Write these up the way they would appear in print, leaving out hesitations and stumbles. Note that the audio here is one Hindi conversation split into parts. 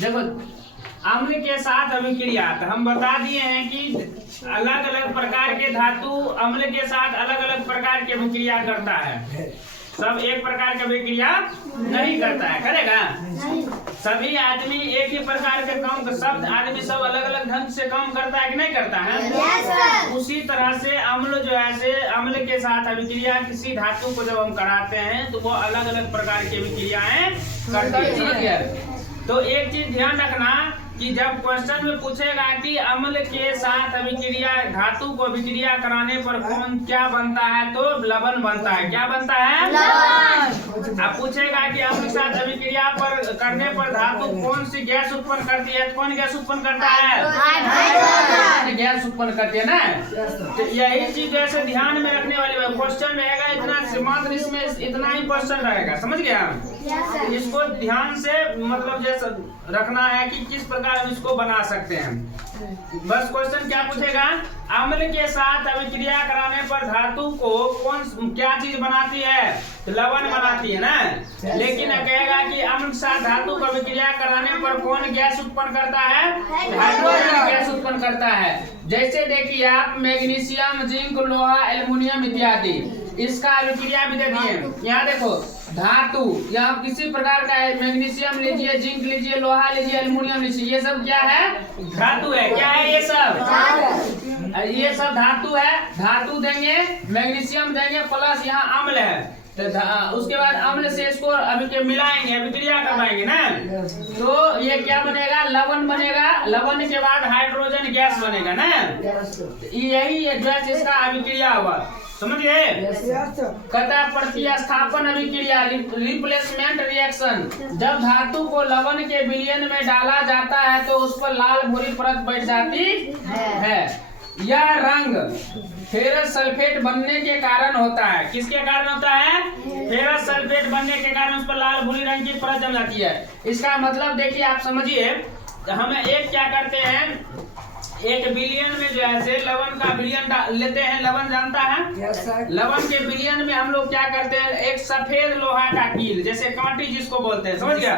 देखो अम्ल के साथ अभिक्रिया, तो हम बता दिए हैं कि अलग अलग प्रकार के धातु अम्ल के साथ अलग अलग प्रकार की अभिक्रिया करता है। सब एक प्रकार की अभिक्रिया नहीं करता है, करेगा? सभी आदमी एक ही प्रकार के काम, सब आदमी सब अलग अलग ढंग से काम करता है कि नहीं करता है? उसी तरह से अम्ल जो है से अम्ल के साथ अभिक्रिया किसी धातु को जब हम कराते हैं तो वो अलग अलग प्रकार की अभिक्रियाएं करती है। तो एक चीज ध्यान रखना कि जब क्वेश्चन में पूछेगा कि अम्ल के साथ अभिक्रिया धातु को अभिक्रिया कराने पर कौन क्या बनता है, तो लवण बनता है। क्या बनता है? लवण। अब पूछेगा कि अम्ल के साथ अभिक्रिया पर करने पर धातु कौन सी गैस उत्पन्न करती है, तो कौन गैस उत्पन्न करता है? गैस उत्पन्न करती है ना। तो यही चीज जैसे ध्यान में रखने वाली क्वेश्चन रहेगा, इतना मात्र इसमें इतना ही क्वेश्चन रहेगा, समझ गया? इसको ध्यान से मतलब जैसे रखना है कि किस प्रकार हम इसको बना सकते हैं। बस क्वेश्चन क्या पूछेगा, अम्ल के साथ अभिक्रिया कराने पर धातु को कौन क्या चीज बनाती है, तो लवण बनाती है ना। लेकिन कहेगा कि अम्ल के साथ धातु को अभिक्रिया कराने पर कौन गैस उत्पन्न करता है, हाइड्रोजन गैस उत्पन्न करता है। जैसे देखिए आप मैग्नीशियम, जिंक, लोहा, एल्युमिनियम इत्यादि, इसका अभिक्रिया भी दे दिए। यहाँ देखो धातु, यहाँ किसी प्रकार का है, मैग्नीशियम लीजिए, जिंक लीजिए, लोहा लीजिए, एल्युमिनियम लीजिए, ये सब क्या है? धातु है। क्या है ये सब? ये सब धातु है। धातु देंगे, मैग्नीशियम देंगे, प्लस यहाँ अम्ल है, तो उसके बाद अम्ल से इसको अभी मिलाएंगे, अभिक्रिया करवाएंगे ना, तो ये क्या बनेगा? लवण बनेगा। लवण के बाद हाइड्रोजन गैस बनेगा ना। यही गैस इसका अभिक्रिया हुआ, समझ गए? कहता है प्रतिस्थापन अभिक्रिया, रिप्लेसमेंट रिएक्शन। जब धातु को लवण के विलयन में डाला जाता है तो उस पर लाल भूरी परत बैठ जाती है। यह रंग फेरस सल्फेट बनने के कारण होता है। किसके कारण होता है? फेरस सल्फेट बनने के कारण उस पर लाल भूरी रंग की परत जम जाती है। इसका मतलब देखिए, आप समझिए, हमें एक क्या करते हैं, एक विलयन में जो है लवण का विलयन लेते हैं। लवण जानता है? लवण के विलयन में हम लोग क्या करते हैं, एक सफेद लोहा का कील, जैसे कांटी जिसको बोलते हैं, समझ गया?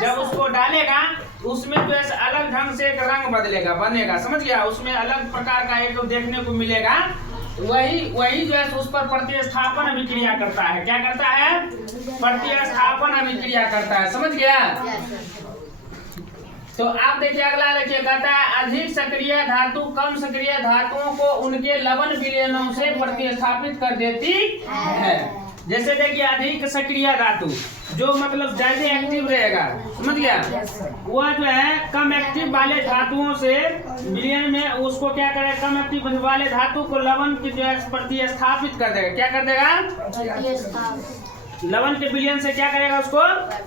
जब उसको डालेगा उसमें जो है अलग ढंग से एक रंग बनेगा, समझ गया? उसमें अलग प्रकार का एक देखने को मिलेगा। वही जो है उस पर प्रतिस्थापन अभिक्रिया करता है। क्या करता है? प्रतिस्थापन अभिक्रिया करता है, समझ गया? तो आप देखिए अगला देखिए, कहता है अधिक सक्रिय धातु कम सक्रिय धातुओं को उनके लवण विलयनों से प्रतिस्थापित कर देती है। जैसे देखिए अधिक सक्रिय धातु जो मतलब ज्यादा एक्टिव रहेगा, समझ गया? वह जो है कम एक्टिव वाले धातुओं से विलयन में उसको क्या करेगा, कम एक्टिव वाले धातु को लवण की जो है प्रतिस्थापित कर देगा। क्या कर देगा? लवण के विलयन से क्या करेगा, उसको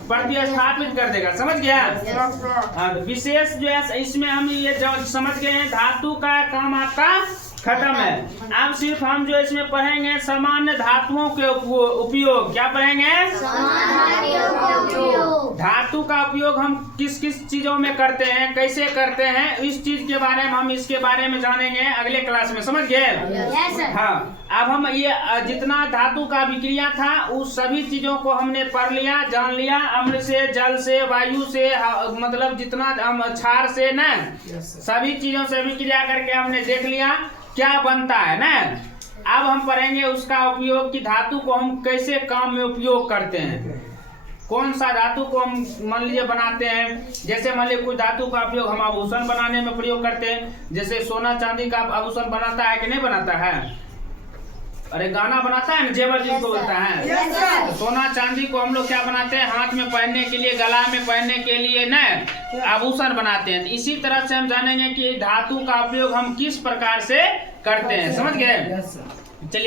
प्रतिस्थापित कर देगा, समझ गया? विशेष जो है इसमें हम ये समझ गए हैं, धातु का काम आपका खत्म है। अब सिर्फ हम जो इसमें पढ़ेंगे सामान्य धातुओं के उपयोग। क्या पढ़ेंगे? धातु का उपयोग हम किस किस चीजों में करते हैं, कैसे करते हैं, इस चीज के बारे में हम इसके बारे में जानेंगे अगले क्लास में, समझ गए? हाँ, अब हम ये जितना धातु का अभिक्रिया था उस सभी चीजों को हमने पढ़ लिया, जान लिया। अम्ल से, जल से, वायु से, मतलब जितना क्षार से ना, सभी चीजों से अभिक्रिया करके हमने देख लिया क्या बनता है ना। अब हम पढ़ेंगे उसका उपयोग कि धातु को हम कैसे काम में उपयोग करते हैं, कौन सा धातु को हम मान लीजिए बनाते हैं। जैसे मान लीजिए कुछ धातु का उपयोग हम आभूषण बनाने में प्रयोग करते हैं, जैसे सोना चांदी का आभूषण बनाता है कि नहीं बनाता है? अरे गाना बनाता है ना, जेवर जिसको बोलता है। सोना चांदी को हम लोग क्या बनाते हैं, हाथ में पहनने के लिए, गला में पहनने के लिए ना आभूषण बनाते हैं। इसी तरह से हम जानेंगे कि धातु का उपयोग हम किस प्रकार से करते हैं, समझ गए? चलिए।